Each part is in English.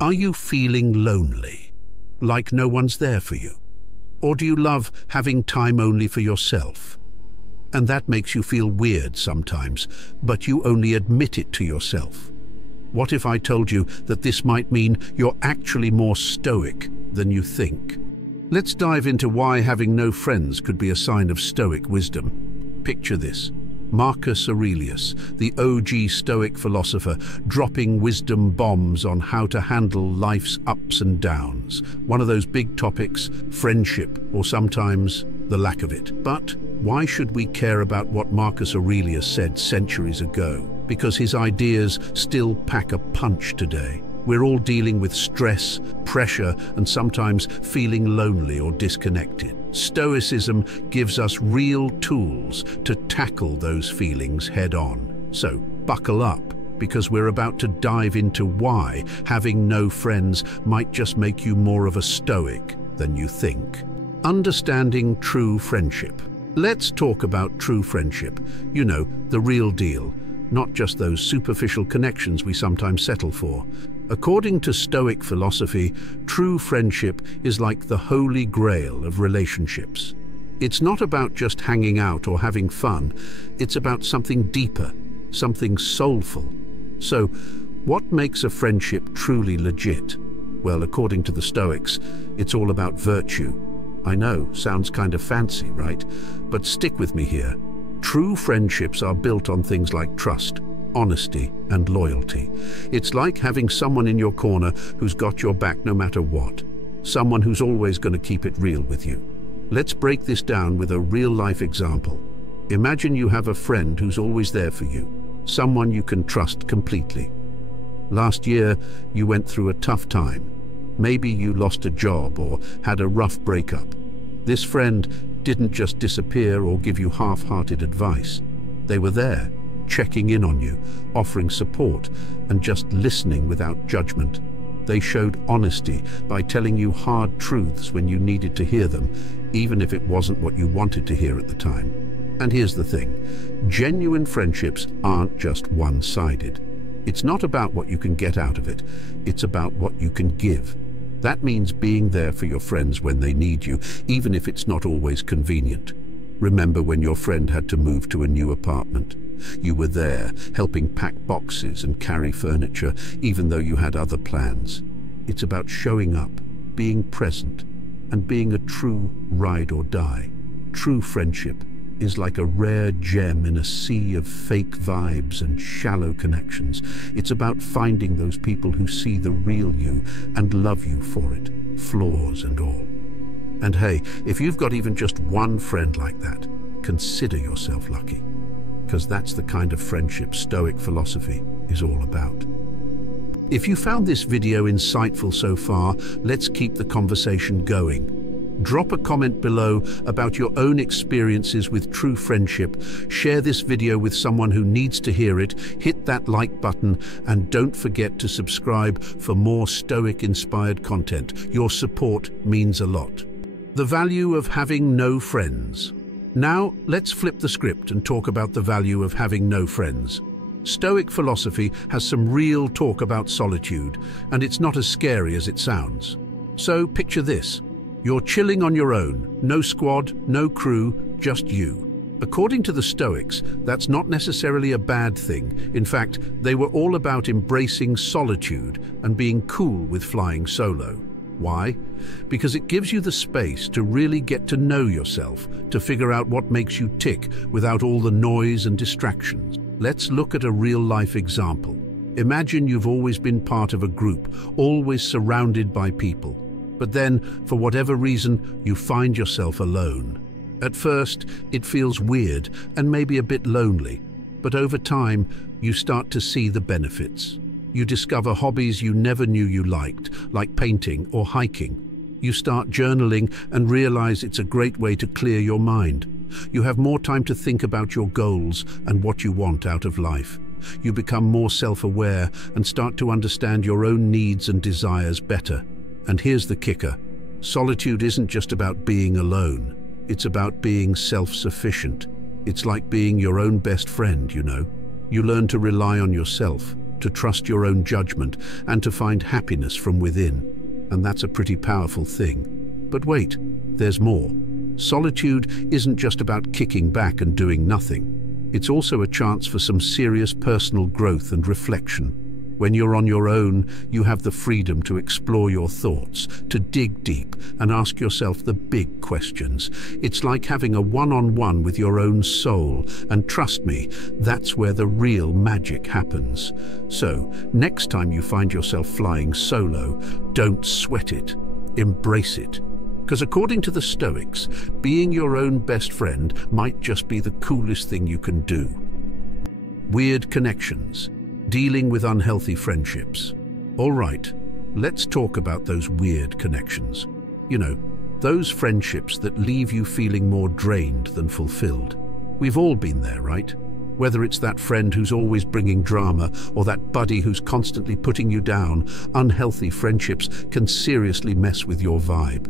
Are you feeling lonely, like no one's there for you? Or do you love having time only for yourself? And that makes you feel weird sometimes, but you only admit it to yourself. What if I told you that this might mean you're actually more stoic than you think? Let's dive into why having no friends could be a sign of stoic wisdom. Picture this. Marcus Aurelius, the OG Stoic philosopher, dropping wisdom bombs on how to handle life's ups and downs. One of those big topics, friendship, or sometimes the lack of it. But why should we care about what Marcus Aurelius said centuries ago? Because his ideas still pack a punch today. We're all dealing with stress, pressure, and sometimes feeling lonely or disconnected. Stoicism gives us real tools to tackle those feelings head-on. So, buckle up, because we're about to dive into why having no friends might just make you more of a stoic than you think. Understanding true friendship. Let's talk about true friendship. You know, the real deal, not just those superficial connections we sometimes settle for. According to Stoic philosophy, true friendship is like the holy grail of relationships. It's not about just hanging out or having fun. It's about something deeper, something soulful. So, what makes a friendship truly legit? Well, according to the Stoics, it's all about virtue. I know, sounds kind of fancy, right? But stick with me here. True friendships are built on things like trust, honesty, and loyalty. It's like having someone in your corner who's got your back no matter what. Someone who's always going to keep it real with you. Let's break this down with a real-life example. Imagine you have a friend who's always there for you, someone you can trust completely. Last year, you went through a tough time. Maybe you lost a job or had a rough breakup. This friend didn't just disappear or give you half-hearted advice. They were there, checking in on you, offering support, and just listening without judgment. They showed honesty by telling you hard truths when you needed to hear them, even if it wasn't what you wanted to hear at the time. And here's the thing, genuine friendships aren't just one-sided. It's not about what you can get out of it, it's about what you can give. That means being there for your friends when they need you, even if it's not always convenient. Remember when your friend had to move to a new apartment? You were there, helping pack boxes and carry furniture, even though you had other plans. It's about showing up, being present, and being a true ride or die. True friendship is like a rare gem in a sea of fake vibes and shallow connections. It's about finding those people who see the real you and love you for it, flaws and all. And hey, if you've got even just one friend like that, consider yourself lucky. Because that's the kind of friendship Stoic philosophy is all about. If you found this video insightful so far, let's keep the conversation going. Drop a comment below about your own experiences with true friendship, share this video with someone who needs to hear it, hit that like button, and don't forget to subscribe for more Stoic-inspired content. Your support means a lot. The value of having no friends. Now, let's flip the script and talk about the value of having no friends. Stoic philosophy has some real talk about solitude, and it's not as scary as it sounds. So, picture this. You're chilling on your own, no squad, no crew, just you. According to the Stoics, that's not necessarily a bad thing. In fact, they were all about embracing solitude and being cool with flying solo. Why? Because it gives you the space to really get to know yourself, to figure out what makes you tick without all the noise and distractions. Let's look at a real-life example. Imagine you've always been part of a group, always surrounded by people. But then, for whatever reason, you find yourself alone. At first, it feels weird and maybe a bit lonely, but over time, you start to see the benefits. You discover hobbies you never knew you liked, like painting or hiking. You start journaling and realize it's a great way to clear your mind. You have more time to think about your goals and what you want out of life. You become more self-aware and start to understand your own needs and desires better. And here's the kicker. Solitude isn't just about being alone. It's about being self-sufficient. It's like being your own best friend, you know. You learn to rely on yourself, to trust your own judgment, and to find happiness from within. And that's a pretty powerful thing. But wait, there's more. Solitude isn't just about kicking back and doing nothing. It's also a chance for some serious personal growth and reflection. When you're on your own, you have the freedom to explore your thoughts, to dig deep and ask yourself the big questions. It's like having a one-on-one with your own soul, and trust me, that's where the real magic happens. So, next time you find yourself flying solo, don't sweat it, embrace it. Because according to the Stoics, being your own best friend might just be the coolest thing you can do. Weird connections. Dealing with unhealthy friendships. All right, let's talk about those weird connections. You know, those friendships that leave you feeling more drained than fulfilled. We've all been there, right? Whether it's that friend who's always bringing drama or that buddy who's constantly putting you down, unhealthy friendships can seriously mess with your vibe.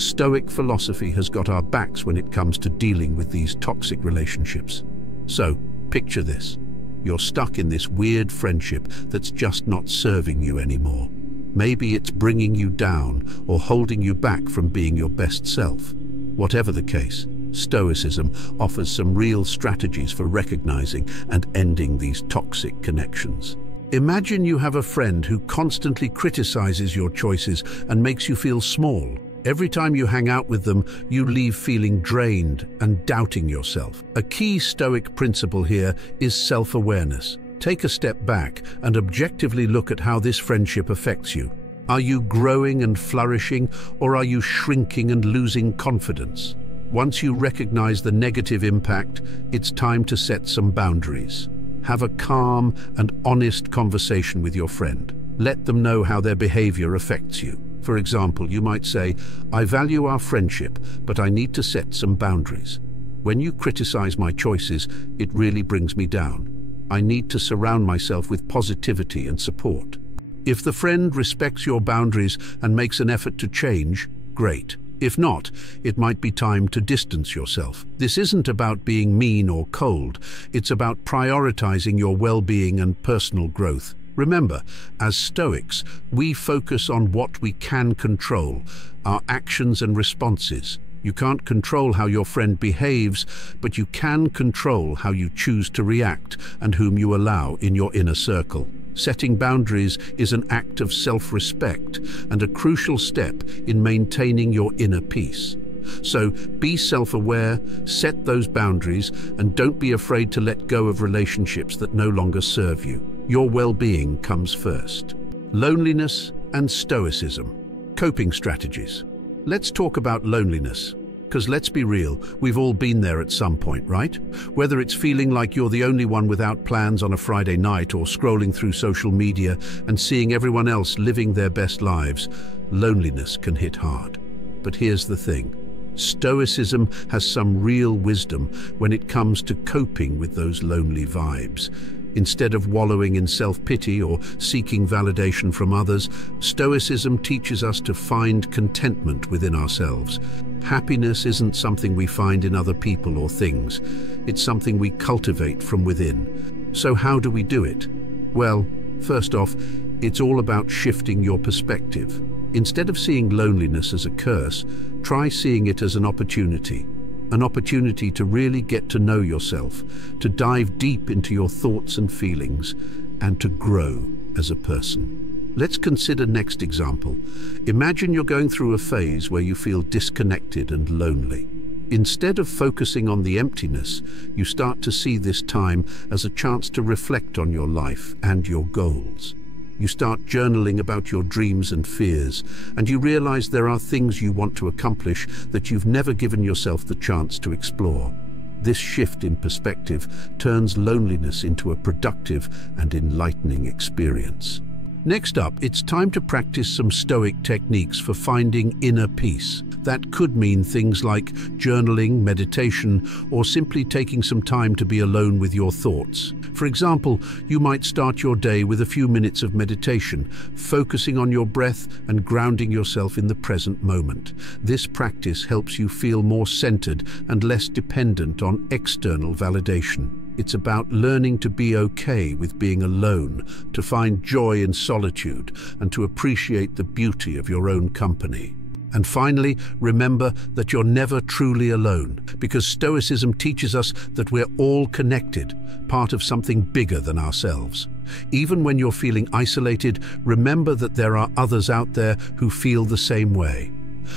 Stoic philosophy has got our backs when it comes to dealing with these toxic relationships. So, picture this. You're stuck in this weird friendship that's just not serving you anymore. Maybe it's bringing you down or holding you back from being your best self. Whatever the case, Stoicism offers some real strategies for recognizing and ending these toxic connections. Imagine you have a friend who constantly criticizes your choices and makes you feel small. Every time you hang out with them, you leave feeling drained and doubting yourself. A key Stoic principle here is self-awareness. Take a step back and objectively look at how this friendship affects you. Are you growing and flourishing, or are you shrinking and losing confidence? Once you recognize the negative impact, it's time to set some boundaries. Have a calm and honest conversation with your friend. Let them know how their behavior affects you. For example, you might say, "I value our friendship, but I need to set some boundaries. When you criticize my choices, it really brings me down. I need to surround myself with positivity and support." If the friend respects your boundaries and makes an effort to change, great. If not, it might be time to distance yourself. This isn't about being mean or cold. It's about prioritizing your well-being and personal growth. Remember, as Stoics, we focus on what we can control, our actions and responses. You can't control how your friend behaves, but you can control how you choose to react and whom you allow in your inner circle. Setting boundaries is an act of self-respect and a crucial step in maintaining your inner peace. So be self-aware, set those boundaries, and don't be afraid to let go of relationships that no longer serve you. Your well-being comes first. Loneliness and Stoicism. Coping strategies. Let's talk about loneliness. Because let's be real, we've all been there at some point, right? Whether it's feeling like you're the only one without plans on a Friday night, or scrolling through social media and seeing everyone else living their best lives, loneliness can hit hard. But here's the thing. Stoicism has some real wisdom when it comes to coping with those lonely vibes. Instead of wallowing in self-pity or seeking validation from others, Stoicism teaches us to find contentment within ourselves. Happiness isn't something we find in other people or things. It's something we cultivate from within. So how do we do it? Well, first off, it's all about shifting your perspective. Instead of seeing loneliness as a curse, try seeing it as an opportunity. An opportunity to really get to know yourself, to dive deep into your thoughts and feelings, and to grow as a person. Let's consider next example. Imagine you're going through a phase where you feel disconnected and lonely. Instead of focusing on the emptiness, you start to see this time as a chance to reflect on your life and your goals. You start journaling about your dreams and fears, and you realize there are things you want to accomplish that you've never given yourself the chance to explore. This shift in perspective turns loneliness into a productive and enlightening experience. Next up, it's time to practice some Stoic techniques for finding inner peace. That could mean things like journaling, meditation, or simply taking some time to be alone with your thoughts. For example, you might start your day with a few minutes of meditation, focusing on your breath and grounding yourself in the present moment. This practice helps you feel more centered and less dependent on external validation. It's about learning to be okay with being alone, to find joy in solitude, and to appreciate the beauty of your own company. And finally, remember that you're never truly alone, because Stoicism teaches us that we're all connected, part of something bigger than ourselves. Even when you're feeling isolated, remember that there are others out there who feel the same way.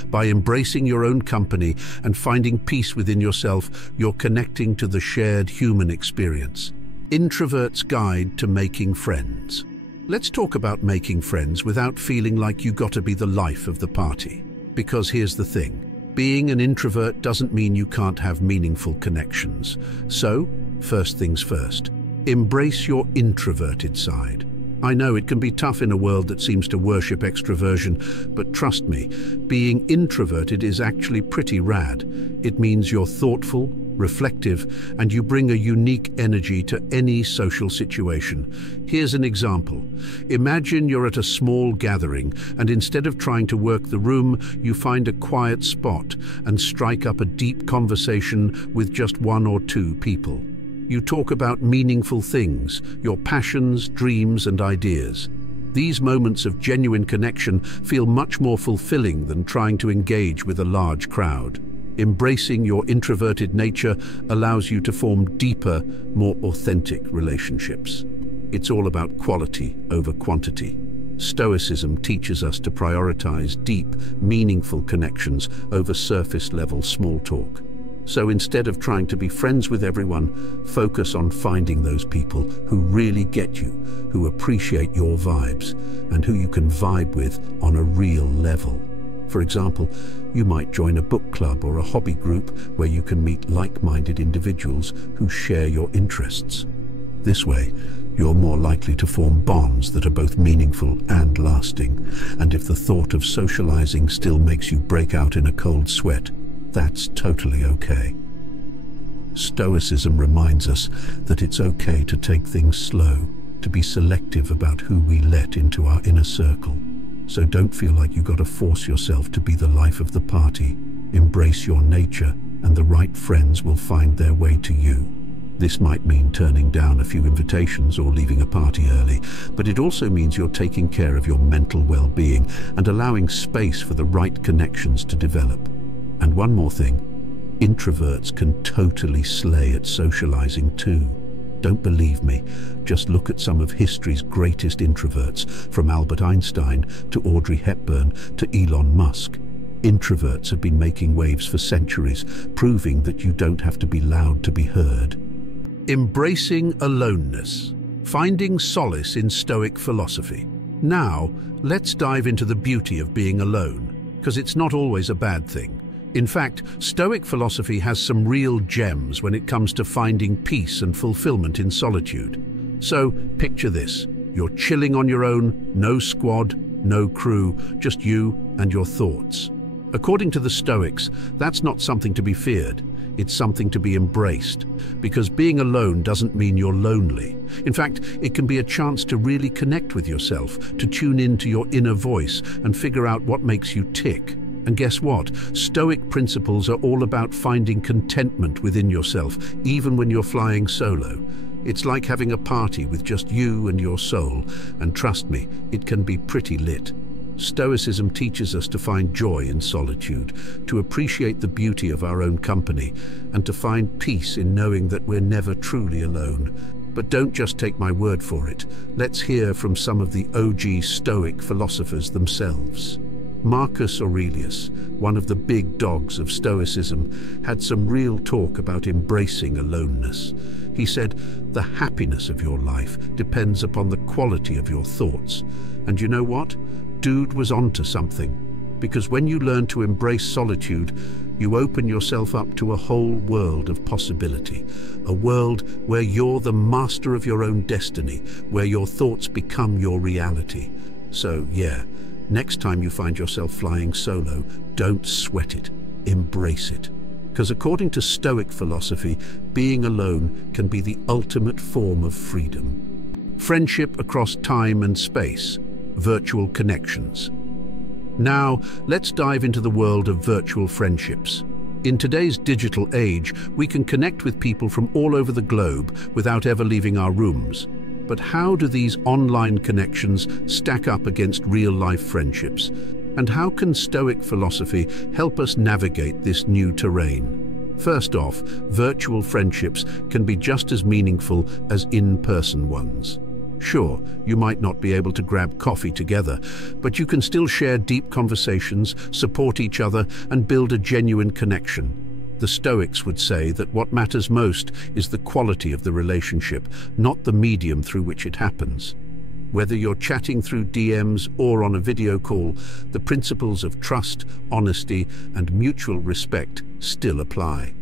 By embracing your own company and finding peace within yourself, you're connecting to the shared human experience. Introvert's Guide to Making Friends. Let's talk about making friends without feeling like you got to be the life of the party. Because here's the thing, being an introvert doesn't mean you can't have meaningful connections. So, first things first, embrace your introverted side. I know it can be tough in a world that seems to worship extroversion, but trust me, being introverted is actually pretty rad. It means you're thoughtful, reflective, and you bring a unique energy to any social situation. Here's an example. Imagine you're at a small gathering, and instead of trying to work the room, you find a quiet spot and strike up a deep conversation with just one or two people. You talk about meaningful things, your passions, dreams, and ideas. These moments of genuine connection feel much more fulfilling than trying to engage with a large crowd. Embracing your introverted nature allows you to form deeper, more authentic relationships. It's all about quality over quantity. Stoicism teaches us to prioritize deep, meaningful connections over surface-level small talk. So instead of trying to be friends with everyone, focus on finding those people who really get you, who appreciate your vibes, and who you can vibe with on a real level. For example, you might join a book club or a hobby group where you can meet like-minded individuals who share your interests. This way, you're more likely to form bonds that are both meaningful and lasting. And if the thought of socializing still makes you break out in a cold sweat, that's totally okay. Stoicism reminds us that it's okay to take things slow, to be selective about who we let into our inner circle. So don't feel like you got to force yourself to be the life of the party. Embrace your nature, and the right friends will find their way to you. This might mean turning down a few invitations or leaving a party early, but it also means you're taking care of your mental well-being and allowing space for the right connections to develop. And one more thing, introverts can totally slay at socializing too. Don't believe me? Just look at some of history's greatest introverts, from Albert Einstein to Audrey Hepburn to Elon Musk. Introverts have been making waves for centuries, proving that you don't have to be loud to be heard. Embracing aloneness. Finding solace in Stoic philosophy. Now, let's dive into the beauty of being alone, because it's not always a bad thing. In fact, Stoic philosophy has some real gems when it comes to finding peace and fulfillment in solitude. So, picture this. You're chilling on your own, no squad, no crew, just you and your thoughts. According to the Stoics, that's not something to be feared. It's something to be embraced, because being alone doesn't mean you're lonely. In fact, it can be a chance to really connect with yourself, to tune into your inner voice and figure out what makes you tick. And guess what? Stoic principles are all about finding contentment within yourself, even when you're flying solo. It's like having a party with just you and your soul, and trust me, it can be pretty lit. Stoicism teaches us to find joy in solitude, to appreciate the beauty of our own company, and to find peace in knowing that we're never truly alone. But don't just take my word for it. Let's hear from some of the OG Stoic philosophers themselves. Marcus Aurelius, one of the big dogs of Stoicism, had some real talk about embracing aloneness. He said, "The happiness of your life depends upon the quality of your thoughts." And you know what? Dude was onto something. Because when you learn to embrace solitude, you open yourself up to a whole world of possibility. A world where you're the master of your own destiny, where your thoughts become your reality. So, yeah, next time you find yourself flying solo, don't sweat it, embrace it. Because according to Stoic philosophy, being alone can be the ultimate form of freedom. Friendship across time and space, virtual connections. Now, let's dive into the world of virtual friendships. In today's digital age, we can connect with people from all over the globe without ever leaving our rooms. But how do these online connections stack up against real-life friendships? And how can Stoic philosophy help us navigate this new terrain? First off, virtual friendships can be just as meaningful as in-person ones. Sure, you might not be able to grab coffee together, but you can still share deep conversations, support each other, and build a genuine connection. The Stoics would say that what matters most is the quality of the relationship, not the medium through which it happens. Whether you're chatting through DMs or on a video call, the principles of trust, honesty, and mutual respect still apply.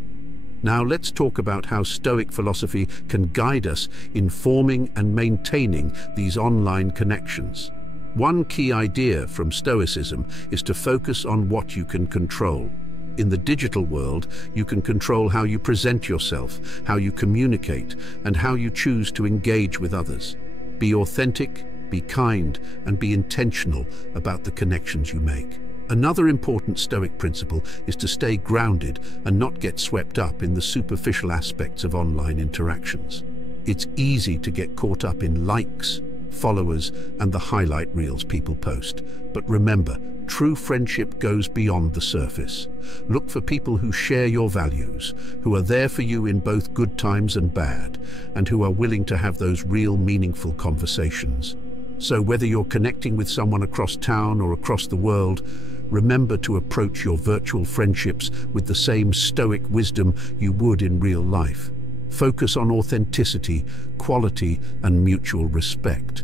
Now let's talk about how Stoic philosophy can guide us in forming and maintaining these online connections. One key idea from Stoicism is to focus on what you can control. In the digital world, you can control how you present yourself, how you communicate, and how you choose to engage with others. Be authentic, be kind, and be intentional about the connections you make. Another important Stoic principle is to stay grounded and not get swept up in the superficial aspects of online interactions. It's easy to get caught up in likes, followers, and the highlight reels people post. But remember, true friendship goes beyond the surface. Look for people who share your values, who are there for you in both good times and bad, and who are willing to have those real, meaningful conversations. So whether you're connecting with someone across town or across the world, remember to approach your virtual friendships with the same Stoic wisdom you would in real life. Focus on authenticity, quality, and mutual respect.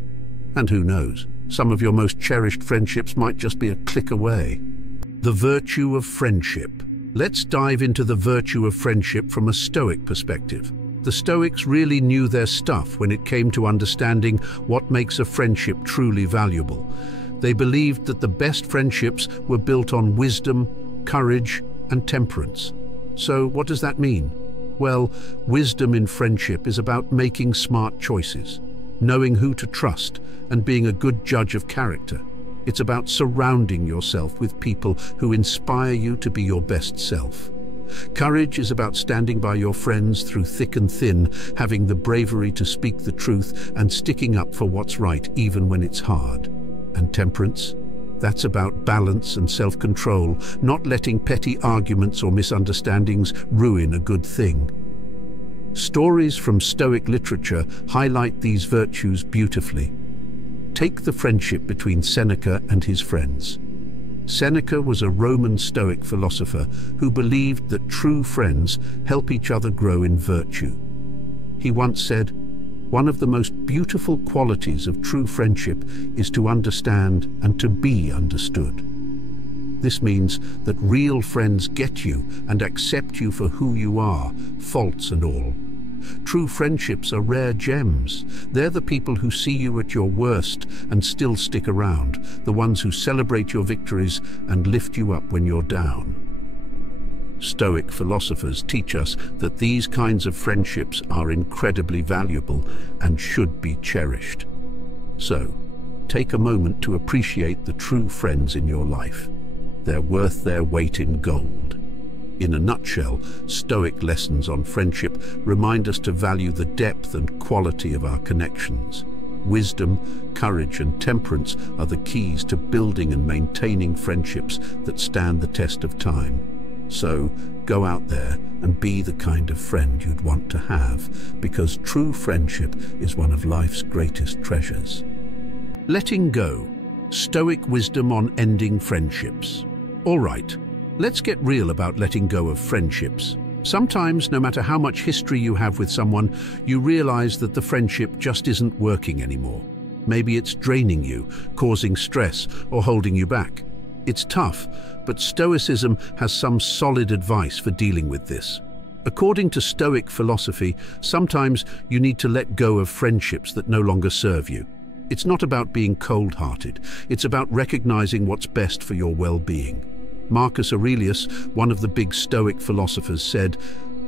And who knows, some of your most cherished friendships might just be a click away. The virtue of friendship. Let's dive into the virtue of friendship from a Stoic perspective. The Stoics really knew their stuff when it came to understanding what makes a friendship truly valuable. They believed that the best friendships were built on wisdom, courage, and temperance. So what does that mean? Well, wisdom in friendship is about making smart choices, knowing who to trust, and being a good judge of character. It's about surrounding yourself with people who inspire you to be your best self. Courage is about standing by your friends through thick and thin, having the bravery to speak the truth and sticking up for what's right even when it's hard. And temperance? That's about balance and self-control, not letting petty arguments or misunderstandings ruin a good thing. Stories from Stoic literature highlight these virtues beautifully. Take the friendship between Seneca and his friends. Seneca was a Roman Stoic philosopher who believed that true friends help each other grow in virtue. He once said, "One of the most beautiful qualities of true friendship is to understand and to be understood." This means that real friends get you and accept you for who you are, faults and all. True friendships are rare gems. They're the people who see you at your worst and still stick around, the ones who celebrate your victories and lift you up when you're down. Stoic philosophers teach us that these kinds of friendships are incredibly valuable and should be cherished. So, take a moment to appreciate the true friends in your life. They're worth their weight in gold. In a nutshell, Stoic lessons on friendship remind us to value the depth and quality of our connections. Wisdom, courage, and temperance are the keys to building and maintaining friendships that stand the test of time. So, go out there and be the kind of friend you'd want to have, because true friendship is one of life's greatest treasures. Letting go. Stoic wisdom on ending friendships. All right, let's get real about letting go of friendships. Sometimes, no matter how much history you have with someone, you realize that the friendship just isn't working anymore. Maybe it's draining you, causing stress, or holding you back. It's tough, but Stoicism has some solid advice for dealing with this. According to Stoic philosophy, sometimes you need to let go of friendships that no longer serve you. It's not about being cold-hearted. It's about recognizing what's best for your well-being. Marcus Aurelius, one of the big Stoic philosophers, said,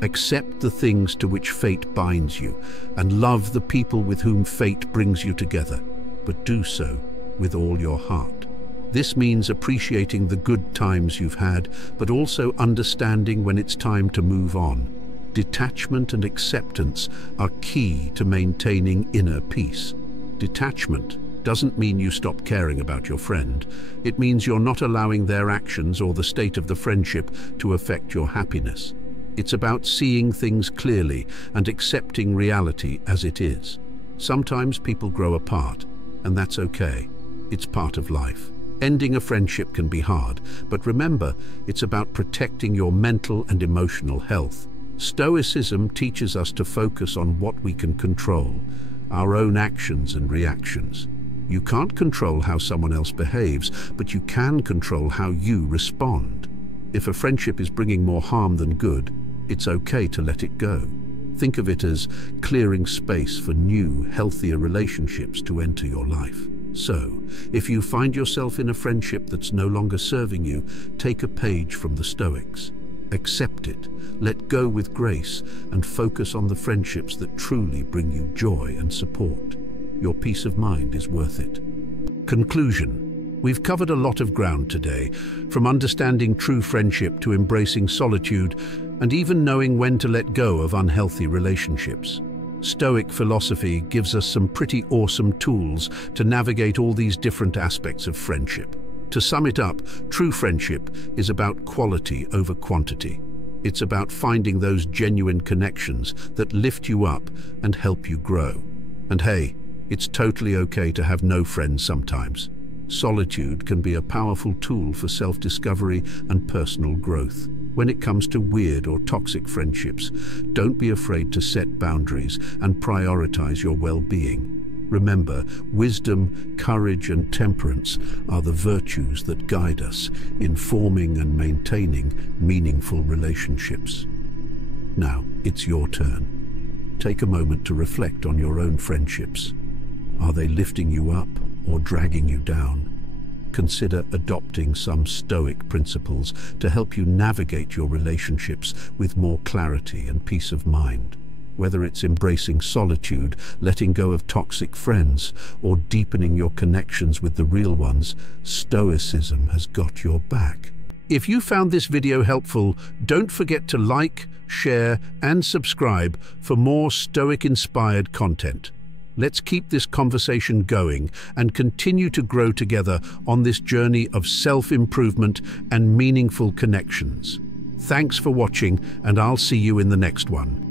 "Accept the things to which fate binds you, and love the people with whom fate brings you together, but do so with all your heart." This means appreciating the good times you've had, but also understanding when it's time to move on. Detachment and acceptance are key to maintaining inner peace. Detachment doesn't mean you stop caring about your friend. It means you're not allowing their actions or the state of the friendship to affect your happiness. It's about seeing things clearly and accepting reality as it is. Sometimes people grow apart, and that's okay. It's part of life. Ending a friendship can be hard, but remember, it's about protecting your mental and emotional health. Stoicism teaches us to focus on what we can control, our own actions and reactions. You can't control how someone else behaves, but you can control how you respond. If a friendship is bringing more harm than good, it's okay to let it go. Think of it as clearing space for new, healthier relationships to enter your life. So, if you find yourself in a friendship that's no longer serving you, take a page from the Stoics. Accept it, let go with grace, and focus on the friendships that truly bring you joy and support. Your peace of mind is worth it. Conclusion. We've covered a lot of ground today, from understanding true friendship to embracing solitude, and even knowing when to let go of unhealthy relationships. Stoic philosophy gives us some pretty awesome tools to navigate all these different aspects of friendship. To sum it up, true friendship is about quality over quantity. It's about finding those genuine connections that lift you up and help you grow. And hey, it's totally okay to have no friends sometimes. Solitude can be a powerful tool for self-discovery and personal growth. When it comes to weird or toxic friendships, don't be afraid to set boundaries and prioritize your well-being. Remember, wisdom, courage, and temperance are the virtues that guide us in forming and maintaining meaningful relationships. Now, it's your turn. Take a moment to reflect on your own friendships. Are they lifting you up or dragging you down? Consider adopting some Stoic principles to help you navigate your relationships with more clarity and peace of mind. Whether it's embracing solitude, letting go of toxic friends, or deepening your connections with the real ones, Stoicism has got your back. If you found this video helpful, don't forget to like, share, and subscribe for more Stoic-inspired content. Let's keep this conversation going and continue to grow together on this journey of self-improvement and meaningful connections. Thanks for watching, and I'll see you in the next one.